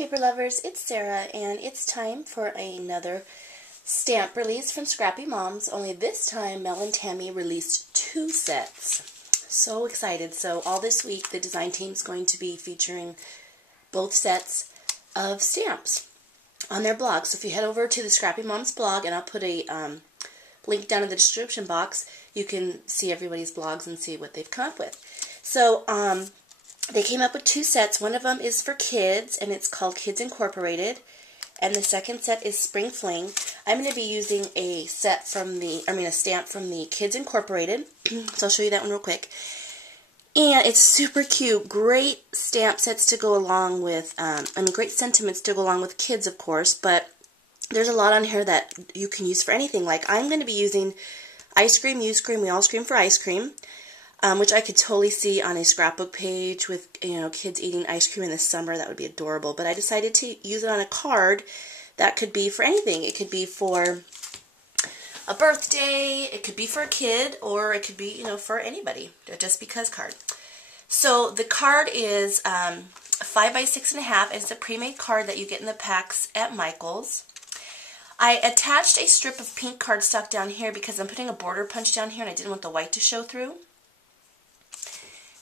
paper lovers, it's Sarah, and it's time for another stamp release from Scrappy Moms, only this time Mel and Tammy released 2 sets. So excited. So all this week the design team's going to be featuring both sets of stamps on their blog. So if you head over to the Scrappy Moms blog, and I'll put a link down in the description box, you can see everybody's blogs and see what they've come up with. So they came up with 2 sets. One of them is for kids, and it's called Kids Incorporated. And the second set is Spring Fling. I'm going to be using a stamp from the Kids Incorporated. So I'll show you that one real quick. And it's super cute. Great stamp sets to go along with, great sentiments to go along with kids, of course. But there's a lot on here that you can use for anything. Like, I'm going to be using ice cream, you scream, we all scream for ice cream. Which I could totally see on a scrapbook page with, kids eating ice cream in the summer. That would be adorable. But I decided to use it on a card that could be for anything. It could be for a birthday, it could be for a kid, or it could be, for anybody. A just because card. So the card is 5 by 6.5. It's a pre-made card that you get in the packs at Michael's. I attached a strip of pink cardstock down here because I'm putting a border punch down here and I didn't want the white to show through.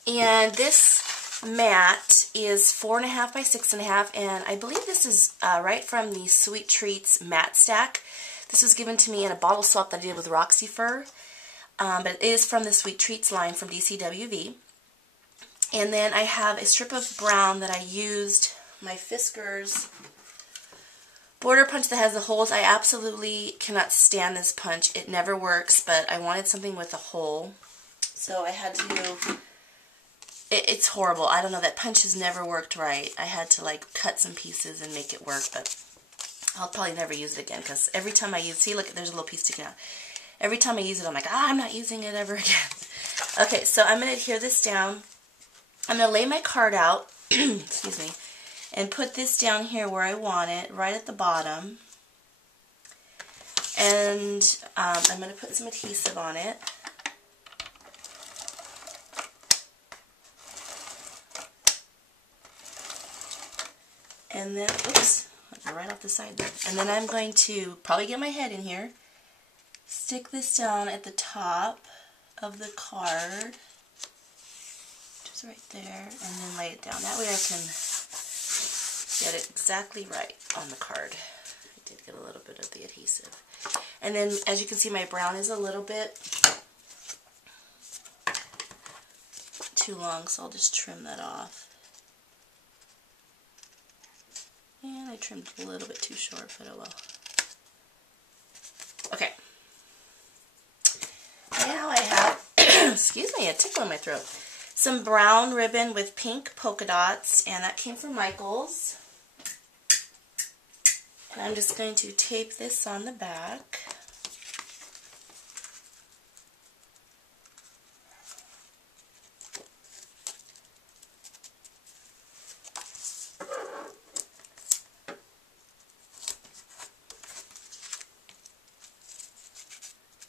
And this mat is 4.5 by 6.5, and I believe this is right from the Sweet Treats mat stack. This was given to me in a bottle swap that I did with Roxy Fur, but it is from the Sweet Treats line from DCWV. And then I have a strip of brown that I used, my Fiskars border punch that has the holes. I absolutely cannot stand this punch. It never works, but I wanted something with a hole, so I had to... It's horrible. I don't know. That punch has never worked right. I had to, cut some pieces and make it work, but I'll probably never use it again because every time I use... See, look, there's a little piece sticking out. Every time I use it, I'm like, I'm not using it ever again. Okay, so I'm going to adhere this down. I'm going to lay my card out, excuse me, and put this down here where I want it, right at the bottom. And I'm going to put some adhesive on it. And then, oops, right off the side there. And then I'm going to probably get my head in here, stick this down at the top of the card, just right there, and then lay it down. That way I can get it exactly right on the card. I did get a little bit of the adhesive. And then, as you can see, my brown is a little bit too long, so I'll just trim that off. And I trimmed a little bit too short, but oh well. Okay. Now I have, excuse me, a tickle in my throat. Some brown ribbon with pink polka dots, and that came from Michael's. And I'm just going to tape this on the back.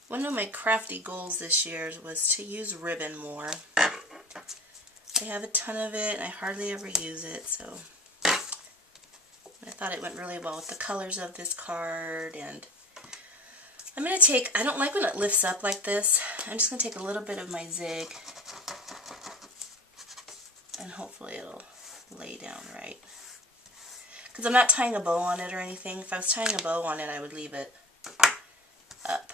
One of my crafty goals this year was to use ribbon more. I have a ton of it, and I hardly ever use it, so I thought it went really well with the colors of this card. And I'm going to take, I don't like when it lifts up like this, I'm just going to take a little bit of my zig, and hopefully it'll lay down right. Because I'm not tying a bow on it or anything. If I was tying a bow on it, I would leave it up.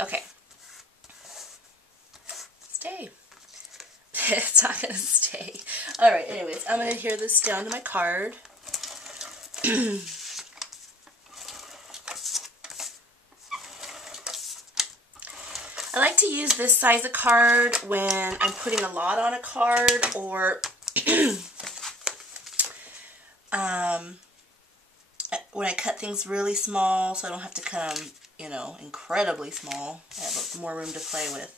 Okay. Stay. It's not going to stay. Alright, anyways, I'm going to adhere this down to my card. I like to use this size of card when I'm putting a lot on a card, or when I cut things really small, so I don't have to cut them, incredibly small. I have more room to play with.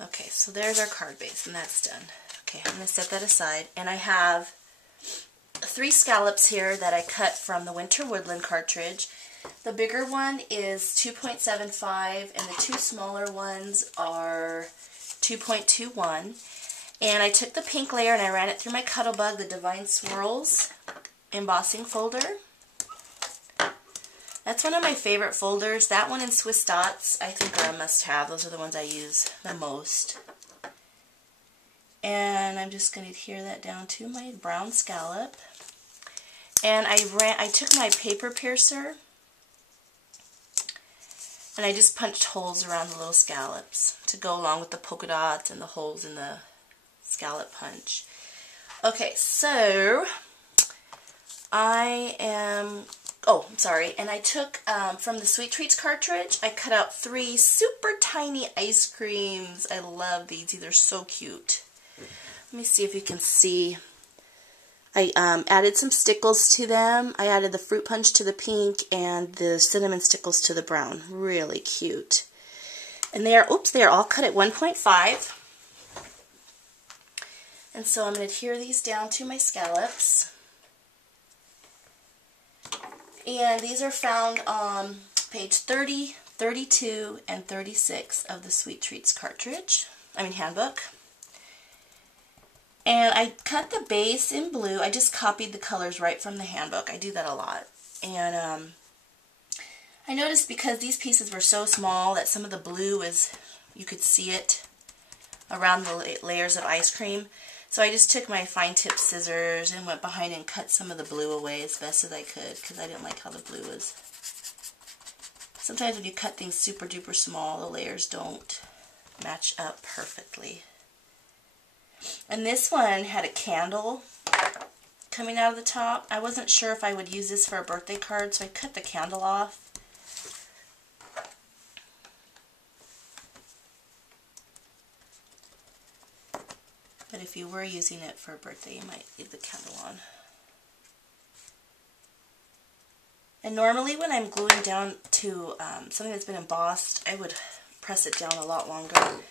Okay, so there's our card base, and that's done. Okay, I'm going to set that aside, and I have 3 scallops here that I cut from the Winter Woodland cartridge. The bigger one is 2.75, and the 2 smaller ones are 2.21. And I took the pink layer and I ran it through my Cuttlebug, the Divine Swirls embossing folder. That's one of my favorite folders. That one and Swiss Dots I think are a must-have. Those are the ones I use the most. And I'm just going to adhere that down to my brown scallop. And I took my paper piercer and I just punched holes around the little scallops to go along with the polka dots and the holes in the scallop punch. Okay, so I'm sorry, and I took from the Sweet Treats cartridge, I cut out 3 super tiny ice creams. I love these. These are so cute. Let me see if you can see. I added some stickles to them. I added the fruit punch to the pink and the cinnamon stickles to the brown. Really cute. And they are all cut at 1.5. And so I'm going to adhere these down to my scallops. And these are found on page 30, 32, and 36 of the Sweet Treats handbook. And I cut the base in blue. I just copied the colors right from the handbook. I do that a lot. And I noticed because these pieces were so small that some of the blue you could see it around the layers of ice cream. So I just took my fine tip scissors and went behind and cut some of the blue away as best as I could because I didn't like how the blue was. Sometimes when you cut things super duper small, the layers don't match up perfectly. And this one had a candle coming out of the top. I wasn't sure if I would use this for a birthday card, so I cut the candle off. But if you were using it for a birthday, you might leave the candle on. And normally when I'm gluing down to something that's been embossed, I would press it down a lot longer,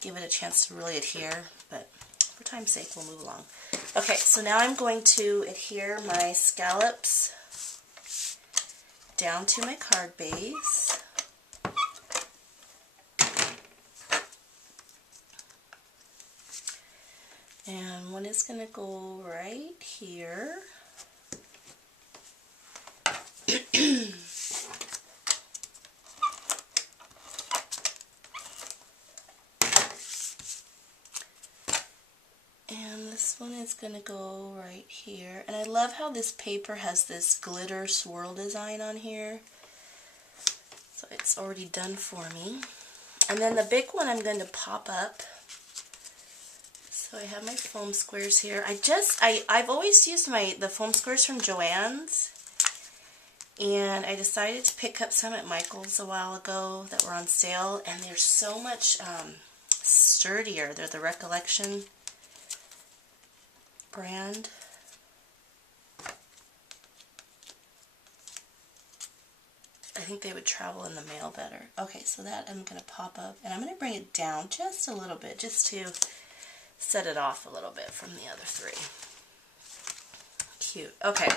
give it a chance to really adhere, but for time's sake, we'll move along. Okay, so now I'm going to adhere my scallops down to my card base. And one is going to go right here. And this one is going to go right here. And I love how this paper has this glitter swirl design on here. So it's already done for me. And then the big one I'm going to pop up. So I have my foam squares here. I've always used the foam squares from Joann's, and I decided to pick up some at Michael's a while ago that were on sale, and they're so much sturdier. They're the Recollection brand. I think they would travel in the mail better. Okay, so that I'm going to pop up, and I'm going to bring it down just a little bit, just to set it off a little bit from the other 3. Cute. Okay.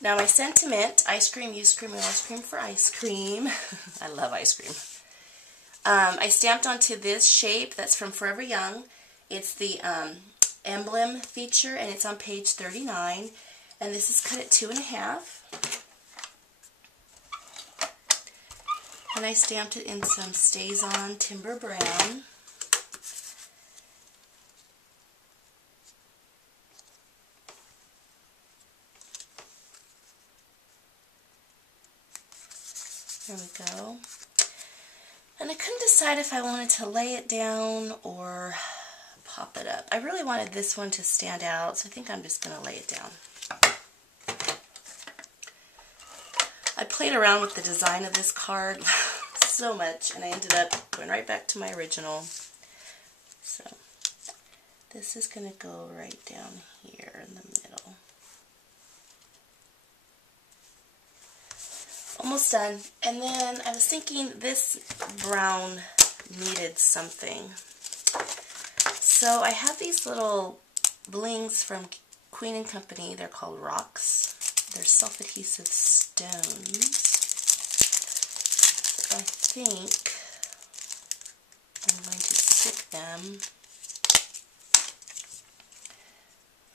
Now my sentiment, ice cream, use cream, and ice cream for ice cream. I love ice cream. I stamped onto this shape that's from Forever Young. It's the emblem feature, and it's on page 39. And this is cut at 2.5. And I stamped it in some Stays On Timber Brown. There we go. And I couldn't decide if I wanted to lay it down or pop it up. I really wanted this one to stand out, so I think I'm just going to lay it down. I played around with the design of this card so much, and I ended up going right back to my original. So this is going to go right down here in the middle. Almost done. And then I was thinking this brown needed something. So I have these little blings from Queen & Company. They're called rocks. They're self-adhesive stones. So I think I'm going to stick them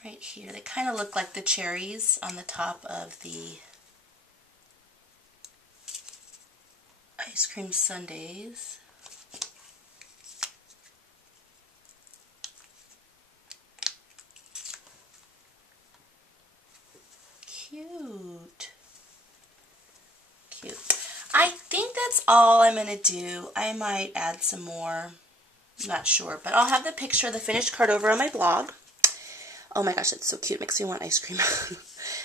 right here. They kind of look like the cherries on the top of the ice cream sundaes. Cute. Cute. I think that's all I'm going to do. I might add some more. I'm not sure, but I'll have the picture of the finished card over on my blog. Oh my gosh, it's so cute. Makes me want ice cream.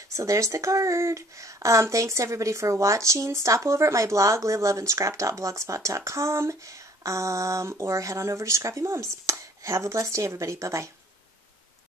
So there's the card. Thanks everybody for watching. Stop over at my blog, liveloveandSCRAP.blogspot.com, or head on over to Scrappy Moms. Have a blessed day, everybody. Bye-bye.